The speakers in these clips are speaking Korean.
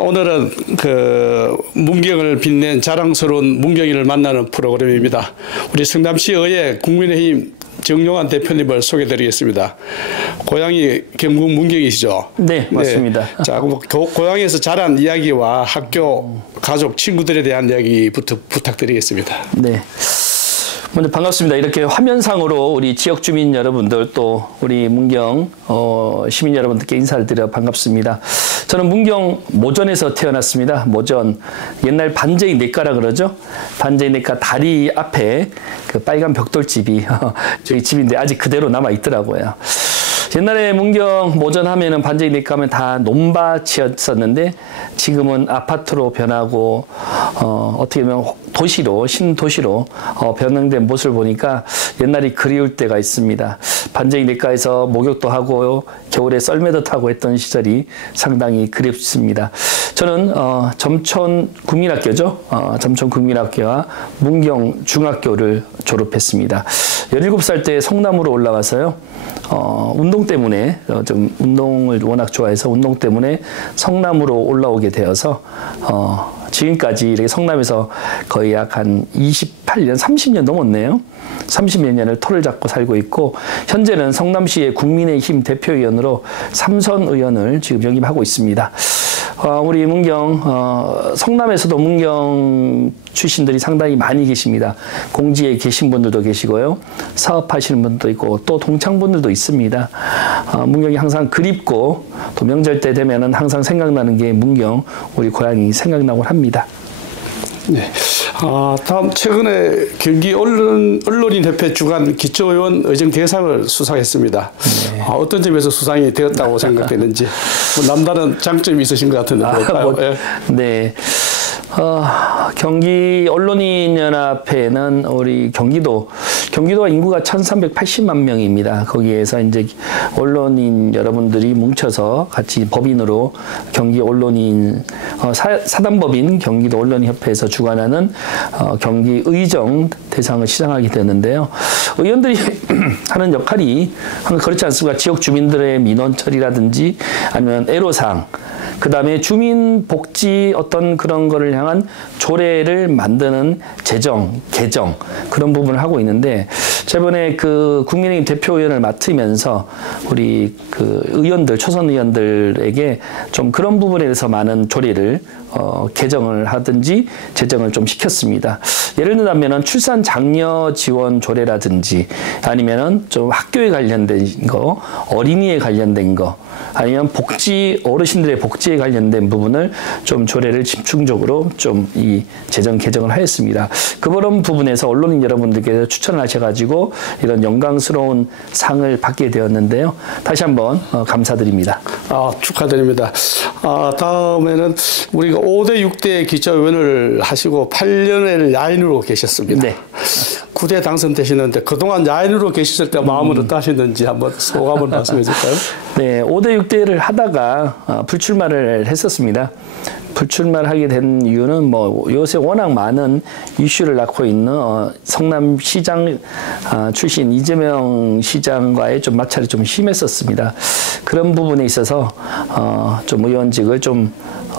오늘은 그 문경을 빛낸 자랑스러운 문경인을 만나는 프로그램입니다. 우리 성남시의회 국민의힘 정용환 대표님을 소개드리겠습니다. 고향이 경북 문경이시죠? 네, 맞습니다. 네. 자, 고향에서 자란 이야기와 학교, 가족, 친구들에 대한 이야기부터 부탁드리겠습니다. 네. 먼저 반갑습니다. 이렇게 화면상으로 우리 지역 주민 여러분들 또 우리 문경 시민 여러분들께 인사를 드려 반갑습니다. 저는 문경 모전에서 태어났습니다. 모전, 옛날 반제이 내과라 그러죠. 반제이 내과 다리 앞에 그 빨간 벽돌집이 저희 집인데 아직 그대로 남아 있더라고요. 옛날에 문경 모전 하면은 반제이 내과 하면 다 논밭이었었는데 지금은 아파트로 변하고 어떻게 보면 도시로 신도시로 변형된 모습을 보니까 옛날이 그리울 때가 있습니다. 반제이 내과에서 목욕도 하고 겨울에 썰매도 타고 했던 시절이 상당히 그립습니다. 저는 점촌 국민학교죠. 점촌 국민학교와 문경 중학교를 졸업했습니다. 17살 때 성남으로 올라가서요. 운동 때문에 좀 운동을 워낙 좋아해서 운동 때문에 성남으로 올라오게 되어서 지금까지 이렇게 성남에서 거의 약 한 28년, 30년 넘었네요. 30몇 년을 터를 잡고 살고 있고 현재는 성남시의 국민의힘 대표위원으로 3선 의원을 지금 역임하고 있습니다. 우리 문경, 성남에서도 문경 출신들이 상당히 많이 계십니다. 공지에 계신 분들도 계시고요. 사업하시는 분도 있고 또 동창분들도 있습니다. 문경이 항상 그립고 또 명절 때 되면은 항상 생각나는 게 문경, 우리 고향이 생각나곤 합니다. 네. 다음 최근에 경기 언론인협회 주관 기초의원 의정 대상을 수상했습니다. 네. 어떤 점에서 수상이 되었다고 생각되는지 뭐 남다른 장점이 있으신 것 같은데 볼까요? 네. 경기 언론인연합회는 우리 경기도가 인구가 1380만 명입니다. 거기에서 이제 언론인 여러분들이 뭉쳐서 같이 법인으로 경기 언론인, 사단법인 경기도 언론인협회에서 주관하는 경기 의정 대상을 시상하게 되는데요. 의원들이 하는 역할이 그렇지 않습니까? 지역 주민들의 민원 처리라든지 아니면 애로사항, 그 다음에 주민복지 어떤 그런 거를 향한 조례를 만드는 제정, 개정 그런 부분을 하고 있는데 저번에 그 국민의힘 대표위원을 맡으면서 우리 그 의원들, 초선 의원들에게 좀 그런 부분에 대해서 많은 조례를 개정을 하든지 제정을 좀 시켰습니다. 예를 들자면은 출산 장려 지원 조례라든지 아니면은 좀 학교에 관련된 거, 어린이에 관련된 거, 아니면 복지, 어르신들의 복지에 관련된 부분을 좀 조례를 집중적으로 좀 이 제정 개정을 하였습니다. 그런 부분에서 언론인 여러분들께서 추천을 하셔가지고 이런 영광스러운 상을 받게 되었는데요. 다시 한번 감사드립니다. 축하드립니다. 다음에는 우리가 5대 6대 기초의원을 하시고 8년을 야인으로 계셨습니다. 네. 9대 당선되시는데 그동안 야인으로 계셨을 때 마음은 어떠셨는지 한번 소감을 말씀해 줄까요? 네, 5대 6대를 하다가 불출마를 했었습니다. 불출마를 하게 된 이유는 뭐 요새 워낙 많은 이슈를 낳고 있는 성남시장 출신 이재명 시장과의 좀 마찰이 좀 심했었습니다. 그런 부분에 있어서 좀 의원직을 좀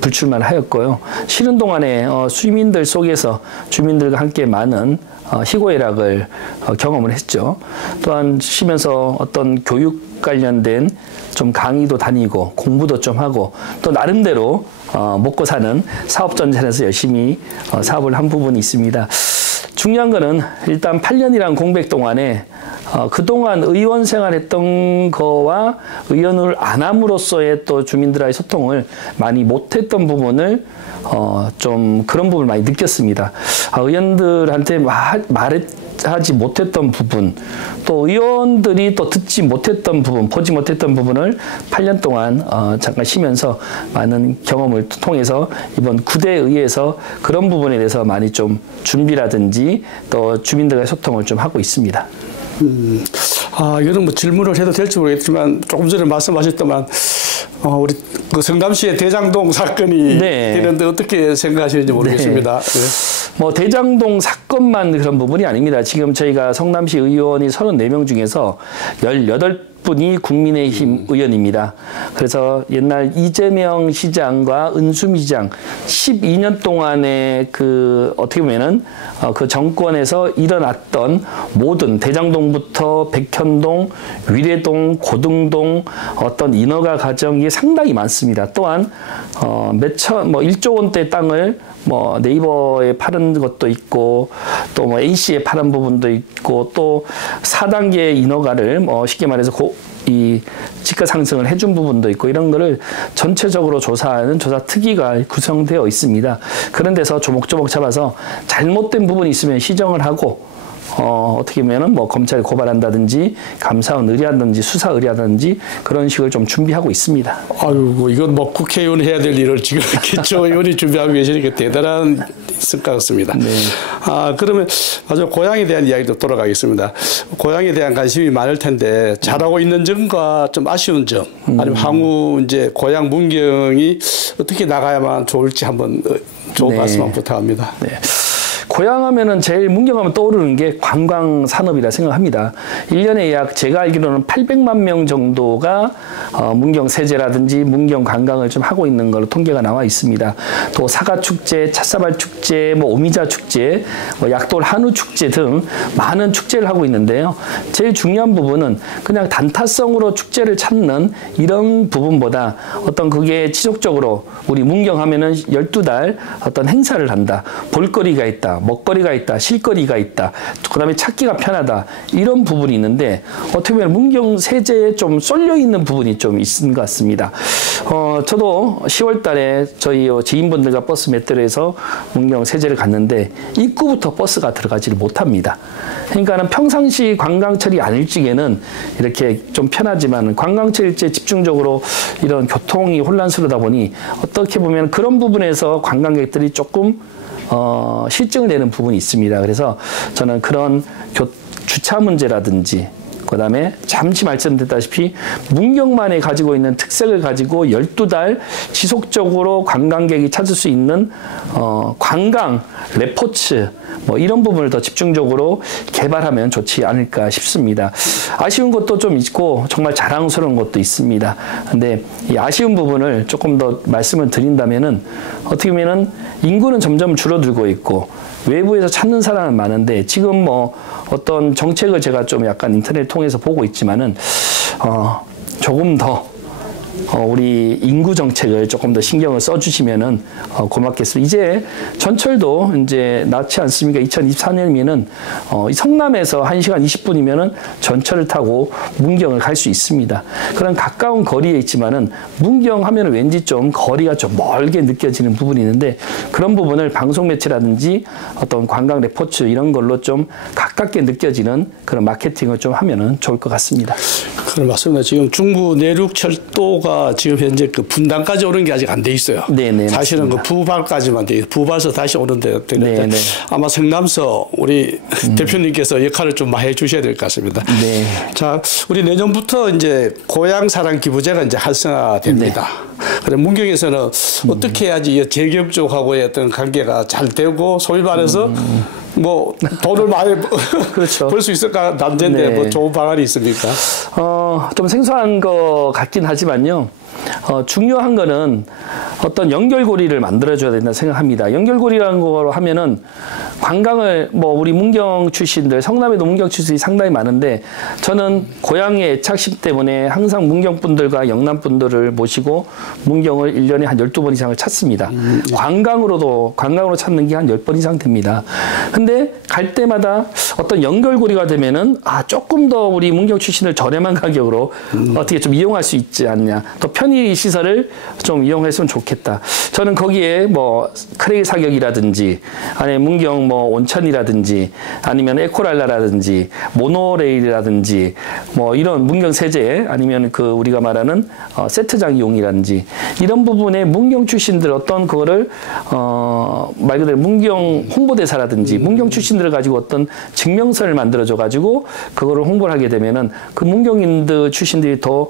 불출마를 하였고요. 쉬는 동안에 시민들 속에서 주민들과 함께 많은 희고애락을 경험을 했죠. 또한 쉬면서 어떤 교육 관련된 좀 강의도 다니고 공부도 좀 하고 또 나름대로 먹고 사는 사업 전선에서 열심히 사업을 한 부분이 있습니다. 중요한 거는 일단 8년이란 공백 동안에 그동안 의원 생활했던 거와 의원을 안 함으로써의 또 주민들과의 소통을 많이 못했던 부분을 좀 그런 부분을 많이 느꼈습니다. 의원들한테 하지 못했던 부분, 또 의원들이 또 듣지 못했던 부분, 보지 못했던 부분을 8년 동안 잠깐 쉬면서 많은 경험을 통해서 이번 9대 의회에서 그런 부분에 대해서 많이 좀 준비라든지 또 주민들과의 소통을 좀 하고 있습니다. 이거는 뭐 질문을 해도 될지 모르겠지만 조금 전에 말씀하셨더만 우리 그 성남시의 대장동 사건이 되는데 어떻게 생각하시는지 모르겠습니다. 네. 뭐 대장동 사건만 그런 부분이 아닙니다. 지금 저희가 성남시 의원이 34명 중에서 분이 국민의힘 의원입니다. 그래서 옛날 이재명 시장과 은수미 시장 12년 동안의 그 어떻게 보면은 그 정권에서 일어났던 모든 대장동부터 백현동, 위례동, 고등동 어떤 인허가 과정이 상당히 많습니다. 또한 뭐 1조 원대 땅을 뭐 네이버에 파는 것도 있고 또 뭐 A씨에 파는 부분도 있고 또 4단계 인허가를 뭐 쉽게 말해서 이 지가 상승을 해준 부분도 있고 이런 거를 전체적으로 조사하는 조사 특위가 구성되어 있습니다. 그런 데서 조목조목 잡아서 잘못된 부분이 있으면 시정을 하고 어떻게 보면은 뭐 검찰에 고발한다든지 감사원 의뢰한다든지 수사 의뢰한다든지 그런 식을 좀 준비하고 있습니다. 아이고 이건 뭐 국회의원 해야 될 일을 지금 기초의원이 준비하고 계시니까 대단한 성과 같습니다. 네. 그러면 아주 고향에 대한 이야기도 돌아가겠습니다. 고향에 대한 관심이 많을 텐데 잘하고 있는 점과 좀 아쉬운 점 아니면 향후 이제 고향 문경이 어떻게 나가야만 좋을지 한번 좋은 말씀 한번 부탁합니다. 네. 고향 하면은 제일 문경하면 떠오르는 게 관광 산업이라 생각합니다. 1년에 약 제가 알기로는 800만 명 정도가 문경 세제라든지 문경 관광을 좀 하고 있는 걸로 통계가 나와 있습니다. 또 사과 축제, 찻사발 축제, 뭐 오미자 축제, 뭐 약돌 한우 축제 등 많은 축제를 하고 있는데요. 제일 중요한 부분은 그냥 단타성으로 축제를 찾는 이런 부분보다 어떤 그게 지속적으로 우리 문경 하면은 12달 어떤 행사를 한다. 볼거리가 있다. 먹거리가 있다, 실거리가 있다, 그 다음에 찾기가 편하다 이런 부분이 있는데 어떻게 보면 문경 세제에 좀 쏠려 있는 부분이 좀 있는 것 같습니다. 저도 10월 달에 저희 지인분들과 버스 매트로에서 문경 세제를 갔는데 입구부터 버스가 들어가지를 못합니다. 그러니까는 평상시 관광철이 아닐 적에는 이렇게 좀 편하지만 관광철일제 집중적으로 이런 교통이 혼란스러우다 보니 어떻게 보면 그런 부분에서 관광객들이 조금 실증을 내는 부분이 있습니다. 그래서 저는 그런 주차 문제라든지 그다음에 잠시 말씀드렸다시피 문경만에 가지고 있는 특색을 가지고 12달 지속적으로 관광객이 찾을 수 있는 관광 레포츠 뭐 이런 부분을 더 집중적으로 개발하면 좋지 않을까 싶습니다. 아쉬운 것도 좀 있고 정말 자랑스러운 것도 있습니다. 근데 이 아쉬운 부분을 조금 더 말씀을 드린다면은 어떻게 보면은 인구는 점점 줄어들고 있고 외부에서 찾는 사람은 많은데 지금 뭐 어떤 정책을 제가 좀 약간 인터넷 통해서 보고 있지만은 조금 더 우리 인구 정책을 조금 더 신경을 써주시면은 고맙겠습니다. 이제 전철도 이제 낮지 않습니까? 2024년이면은 성남에서 1시간 20분이면은 전철을 타고 문경을 갈 수 있습니다. 그런 가까운 거리에 있지만은 문경 하면은 왠지 좀 거리가 좀 멀게 느껴지는 부분이 있는데 그런 부분을 방송 매체라든지 어떤 관광 레포츠 이런 걸로 좀 가깝게 느껴지는 그런 마케팅을 좀 하면은 좋을 것 같습니다. 그럼 맞습니다. 지금 중부 내륙철도가 지금 현재 그 분당까지 오는 게 아직 안 돼 있어요. 네네. 사실은 맞습니다. 그 부발까지만 돼 있어요. 부발서 다시 오는데 되는데 네네. 아마 성남서 우리 대표님께서 역할을 좀 많이 해주셔야 될 것 같습니다. 네. 자, 우리 내년부터 이제 고향 사랑 기부제가 이제 활성화됩니다. 네. 그래 문경에서는 어떻게 해야지 재경 쪽하고의 어떤 관계가 잘 되고 소위 말해서 뭐 돈을 많이 그렇죠. 벌 수 있을까 남자인데 네. 뭐 좋은 방안이 있습니까? 좀 생소한 것 같긴 하지만요. 중요한 거는 어떤 연결고리를 만들어줘야 된다 생각합니다. 연결고리라는 거 하면은 관광을 뭐 우리 문경 출신들, 성남에도 문경 출신이 상당히 많은데 저는 고향의 애착심 때문에 항상 문경 분들과 영남 분들을 모시고 문경을 1년에 한 12번 이상을 찾습니다. 관광으로 찾는 게 한 10번 이상 됩니다. 근데 갈 때마다 어떤 연결고리가 되면은 조금 더 우리 문경 출신을 저렴한 가격으로 어떻게 좀 이용할 수 있지 않냐. 또 편의 시설을 좀 이용했으면 좋겠다. 저는 거기에 뭐 크레이 사격이라든지 아니면 문경 뭐 온천이라든지 아니면 에코랄라라든지 모노레일이라든지 뭐 이런 문경 세제 아니면 그 우리가 말하는 세트장 이용이라든지 이런 부분에 문경 출신들 어떤 그거를 말 그대로 문경 홍보대사라든지 문경 출신들을 가지고 어떤 증명서를 만들어줘 가지고 그거를 홍보를 하게 되면은 그 문경인들 출신들이 더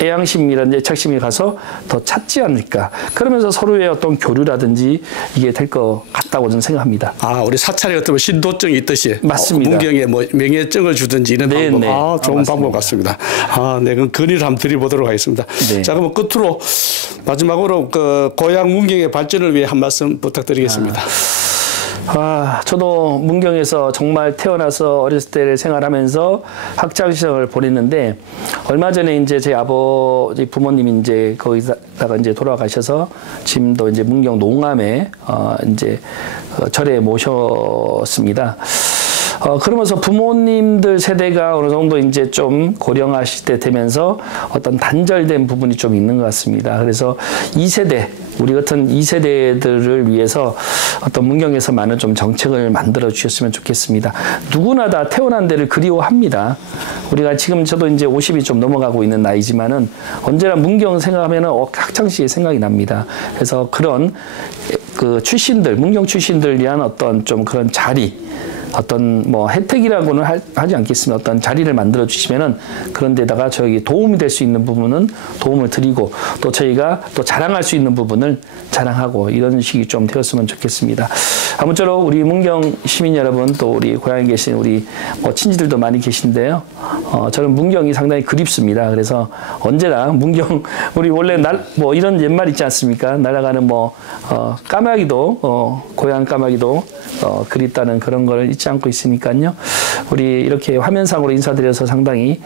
애양심이라든지 애착심이 가서 더 찾지 않을까. 그러면서 서로의 어떤 교류라든지 이게 될 것 같다고 저는 생각합니다. 아, 우리 사찰에 어떤 신도증이 있듯이 맞습니다. 문경에 뭐 명예증을 주든지 이런 네, 방법. 네. 아, 좋은 방법 같습니다. 아, 네, 그럼 건의를 한번 드려보도록 하겠습니다. 네. 자, 그럼 끝으로 마지막으로 그 고향 문경의 발전을 위해 한 말씀 부탁드리겠습니다. 저도 문경에서 정말 태어나서 어렸을 때를 생활하면서 학창시절을 보냈는데 얼마 전에 이제 제 아버지 부모님이 이제 거기다가 이제 돌아가셔서 지금도 이제 문경 농암에 이제 절에 모셨습니다. 그러면서 부모님들 세대가 어느 정도 이제 좀 고령하실 때 되면서 어떤 단절된 부분이 좀 있는 것 같습니다. 그래서 2세대, 우리 같은 2세대들을 위해서 어떤 문경에서 많은 좀 정책을 만들어 주셨으면 좋겠습니다. 누구나 다 태어난 데를 그리워합니다. 우리가 지금 저도 이제 50이 좀 넘어가고 있는 나이지만은 언제나 문경 생각하면은 학창시절 생각이 납니다. 그래서 그런 그 출신들, 문경 출신들 위한 어떤 좀 그런 자리, 어떤 뭐 혜택이라고는 하지 않겠습니다. 어떤 자리를 만들어 주시면은 그런 데다가 저희 도움이 될 수 있는 부분은 도움을 드리고 또 저희가 또 자랑할 수 있는 부분을 자랑하고 이런 식이 좀 되었으면 좋겠습니다. 아무쪼록 우리 문경 시민 여러분 또 우리 고향에 계신 우리 뭐 친지들도 많이 계신데요. 저는 문경이 상당히 그립습니다. 그래서 언제나 문경 우리 원래 뭐 이런 옛말 있지 않습니까? 날아가는 뭐 까마귀도 고향 까마귀도 그립다는 그런 걸 잊지 않고 있으니까요. 우리 이렇게 화면상으로 인사드려서 상당히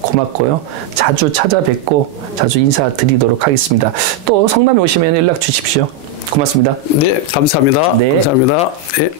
고맙고요. 자주 찾아뵙고 자주 인사드리도록 하겠습니다. 또 성남에 오시면 연락 주십시오. 고맙습니다. 네, 감사합니다. 네. 감사합니다. 네.